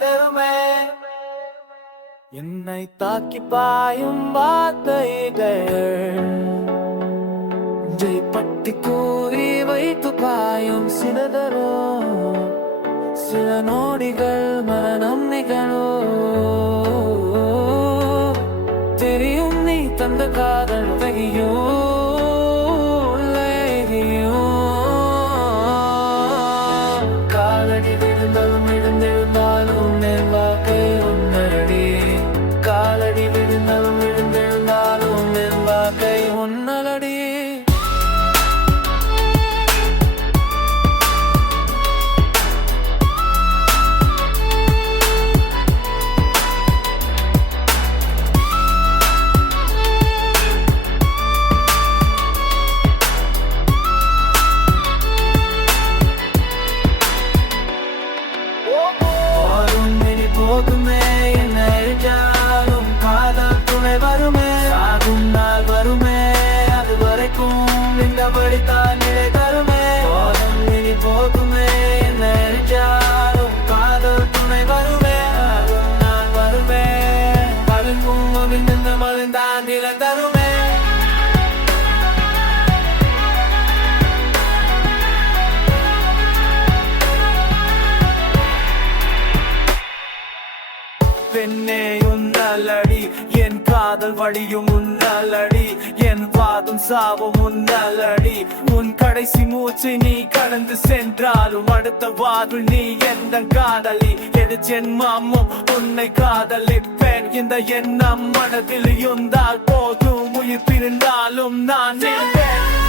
தருமே. என்னை தாக்கி பாயும் வார்த்தைகள் ஜெய்பட்டி கூறி வைத்து பாயும் சிலதரோ சில நோடிகள் மரணம் நிகழோ. தெரியும் நீ தந்த காதல் உலகியோ காலடி விழுந்தாலும் விழுந்திருந்தாலும் என் வாக்கை உன்னடி. காலடி விழுந்தாலும் விழுந்திருந்தாலும் என் வாக்கை உன்னலடி. போகுமே என்ன எழுதாலும் காதல் துணை வருமே. சாகும் நாள் வருமே, அது வரைக்கும் இந்த வழிதான் நிலை தருமே. போதும் இனி போகுமே என்ன எழுதாலும் காதல் துணை வருமே. சாகும் நாள் வருமே, பழுங்கும் இந்த மழுந்தான் நிலை தருமே. பெண்ணே உன்னலடி, என் காதல் வழியும் உன்னலடி, என் வாதும் சாவும் உன்னலடி. உன் கடைசி மூச்சை நீ கடந்து சென்றாலும் அடுத்த வாதில் நீ எந்த காதலி. எது ஜென்மமும் உன்னை காதலிப்பேன். இந்த எண்ணம் மனதில் இருந்தால் போதும், உயிர் பிரிந்தாலும் நான் நிற்பேன்.